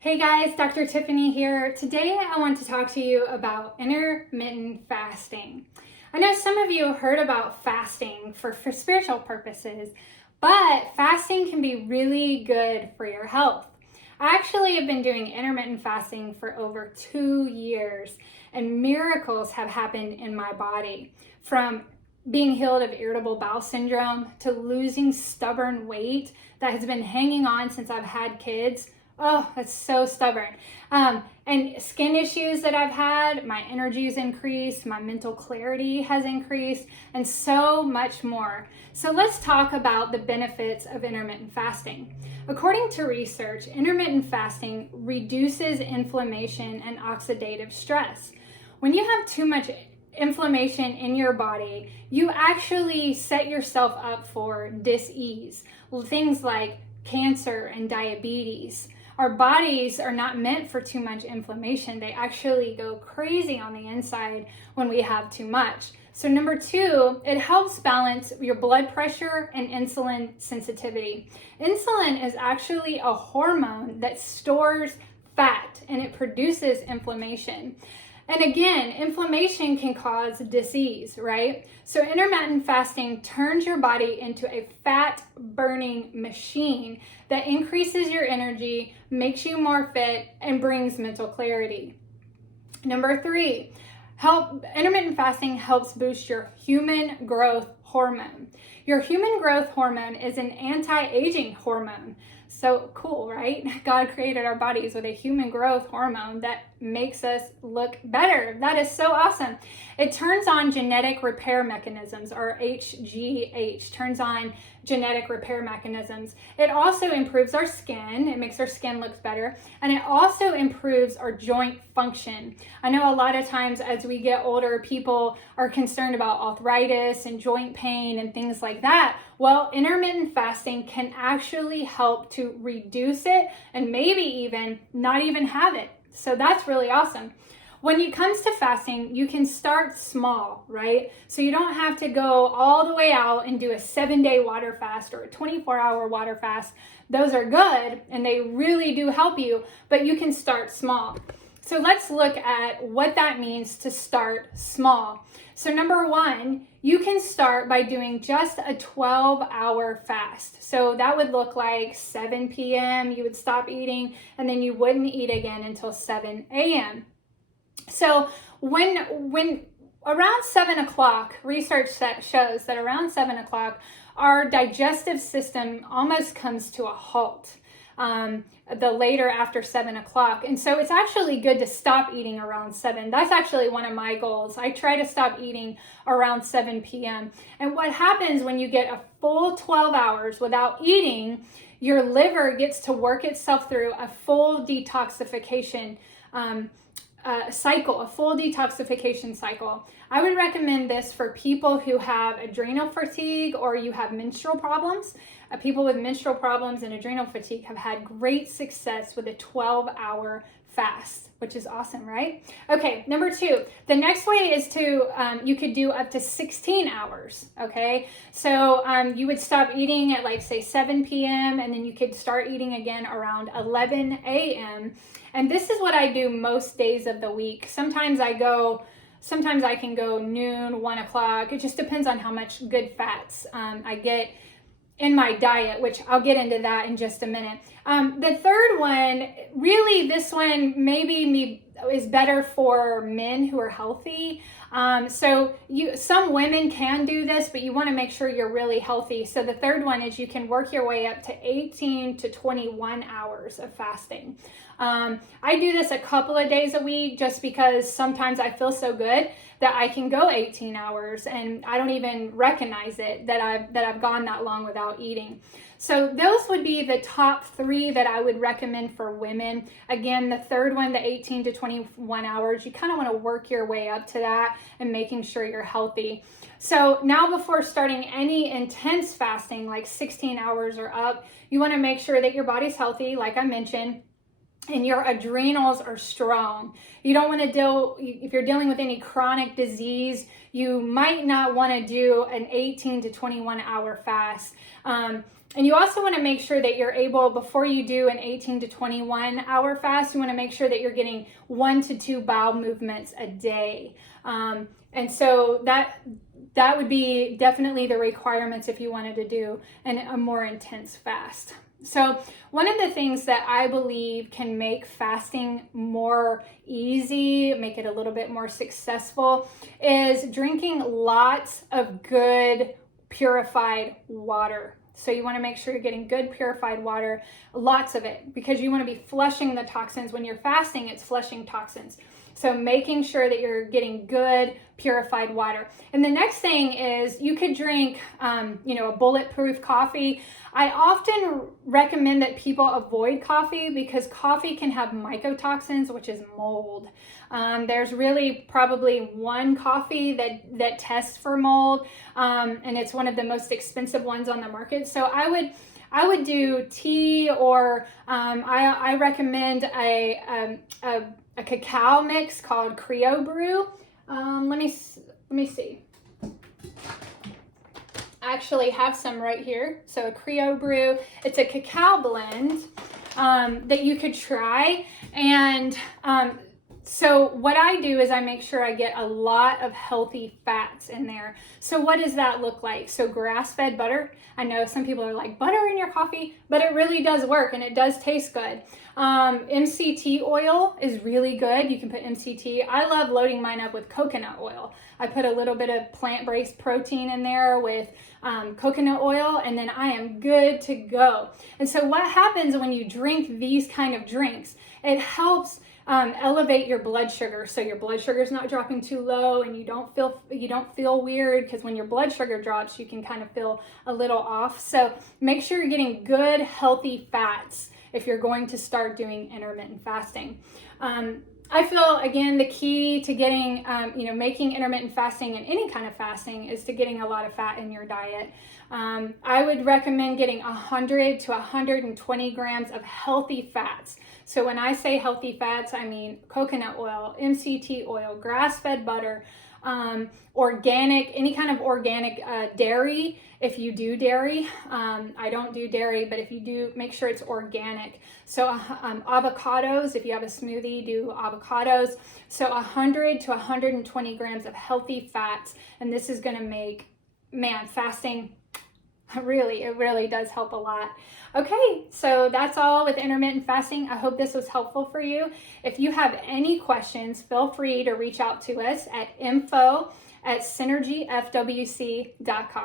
Hey guys, Dr. Tiffany here. Today I want to talk to you about intermittent fasting. I know some of you have heard about fasting for spiritual purposes, but fasting can be really good for your health. I actually have been doing intermittent fasting for over 2 years, and miracles have happened in my body, from being healed of irritable bowel syndrome to losing stubborn weight that has been hanging on since I've had kids. Oh, that's so stubborn. And skin issues that I've had, my energy's increased, my mental clarity has increased, and so much more. So let's talk about the benefits of intermittent fasting. According to research, intermittent fasting reduces inflammation and oxidative stress. When you have too much inflammation in your body, you actually set yourself up for dis-ease. Things like cancer and diabetes. Our bodies are not meant for too much inflammation. They actually go crazy on the inside when we have too much. So number 2, it helps balance your blood pressure and insulin sensitivity. Insulin is actually a hormone that stores fat and it produces inflammation. And again, inflammation can cause disease, right? So intermittent fasting turns your body into a fat burning machine that increases your energy, makes you more fit, and brings mental clarity. Number 3, intermittent fasting helps boost your human growth hormone. Your human growth hormone is an anti-aging hormone. So cool, right? God created our bodies with a human growth hormone that makes us look better. That is so awesome. It turns on genetic repair mechanisms, or HGH, turns on genetic repair mechanisms. It also improves our skin. It makes our skin look better. And it also improves our joint function. I know a lot of times as we get older, people are concerned about arthritis and joint pain and things like that. Well, intermittent fasting can actually help to reduce it and maybe even not even have it. So that's really awesome. When it comes to fasting, you can start small, right? So you don't have to go all the way out and do a 7-day water fast or a 24-hour water fast. Those are good and they really do help you, but you can start small. So let's look at what that means to start small. So number 1, you can start by doing just a 12-hour fast. So that would look like 7 p.m. You would stop eating and then you wouldn't eat again until 7 a.m. So when around 7 o'clock, research shows that around 7 o'clock, our digestive system almost comes to a halt. The later after 7 o'clock. And so it's actually good to stop eating around 7. That's actually one of my goals. I try to stop eating around 7 p.m. And what happens when you get a full 12 hours without eating, your liver gets to work itself through a full detoxification cycle, a full detoxification cycle. I would recommend this for people who have adrenal fatigue or you have menstrual problems. People with menstrual problems and adrenal fatigue have had great success with a 12-hour fast, which is awesome, right? Okay, number 2, the next way is to, you could do up to 16 hours, okay? So you would stop eating at like say 7 p.m. and then you could start eating again around 11 a.m. And this is what I do most days of the week. Sometimes I can go noon, 1 o'clock. It just depends on how much good fats I get in my diet, which I'll get into that in just a minute. The third one, really this one is better for men who are healthy. So some women can do this, but you want to make sure you're really healthy. So the third one is you can work your way up to 18 to 21 hours of fasting. I do this a couple of days a week just because sometimes I feel so good that I can go 18 hours and I don't even recognize it that I've gone that long without eating. So those would be the top 3 that I would recommend for women. Again, the third one, the 18 to 21 hours, you kind of want to work your way up to that and making sure you're healthy. So now before starting any intense fasting, like 16 hours or up, you want to make sure that your body's healthy, like I mentioned, and your adrenals are strong. You don't want to if you're dealing with any chronic disease, you might not want to do an 18 to 21 hour fast. And you also want to make sure that you're able, before you do an 18 to 21 hour fast, you want to make sure that you're getting 1 to 2 bowel movements a day. And so that would be definitely the requirements if you wanted to do a more intense fast. So one of the things that I believe can make fasting more easy, make it a little bit more successful, is drinking lots of good purified water. So you want to make sure you're getting good purified water, lots of it, because you want to be flushing the toxins. When you're fasting, it's flushing toxins. So making sure that you're getting good purified water. And the next thing is you could drink, a bulletproof coffee. I often recommend that people avoid coffee because coffee can have mycotoxins, which is mold. There's really probably one coffee that tests for mold, and it's one of the most expensive ones on the market. So I would do tea, or I recommend a cacao mix called Creo Brew. Let me see. I actually have some right here. So a Creo Brew, it's a cacao blend that you could try. And so what I do is I make sure I get a lot of healthy fats in there. So what does that look like? So grass-fed butter. I know some people are like, butter in your coffee, but it really does work and it does taste good. MCT oil is really good. You can put MCT. I love loading mine up with coconut oil. I put a little bit of plant-based protein in there with coconut oil, and then I am good to go. And so what happens when you drink these kind of drinks, it helps elevate your blood sugar, so your blood sugar is not dropping too low, and you don't feel weird, because when your blood sugar drops, you can kind of feel a little off. So make sure you're getting good, healthy fats if you're going to start doing intermittent fasting. I feel, again, the key to getting, making intermittent fasting and any kind of fasting is to getting a lot of fat in your diet. I would recommend getting 100 to 120 grams of healthy fats. So when I say healthy fats, I mean coconut oil, MCT oil, grass-fed butter, organic, any kind of organic dairy. If you do dairy, I don't do dairy, but if you do, make sure it's organic. So avocados, if you have a smoothie, do avocados. So 100 to 120 grams of healthy fats, and this is going to make, fasting, it really does help a lot. Okay, so that's all with intermittent fasting. I hope this was helpful for you. If you have any questions, feel free to reach out to us at info@synergyfwc.com.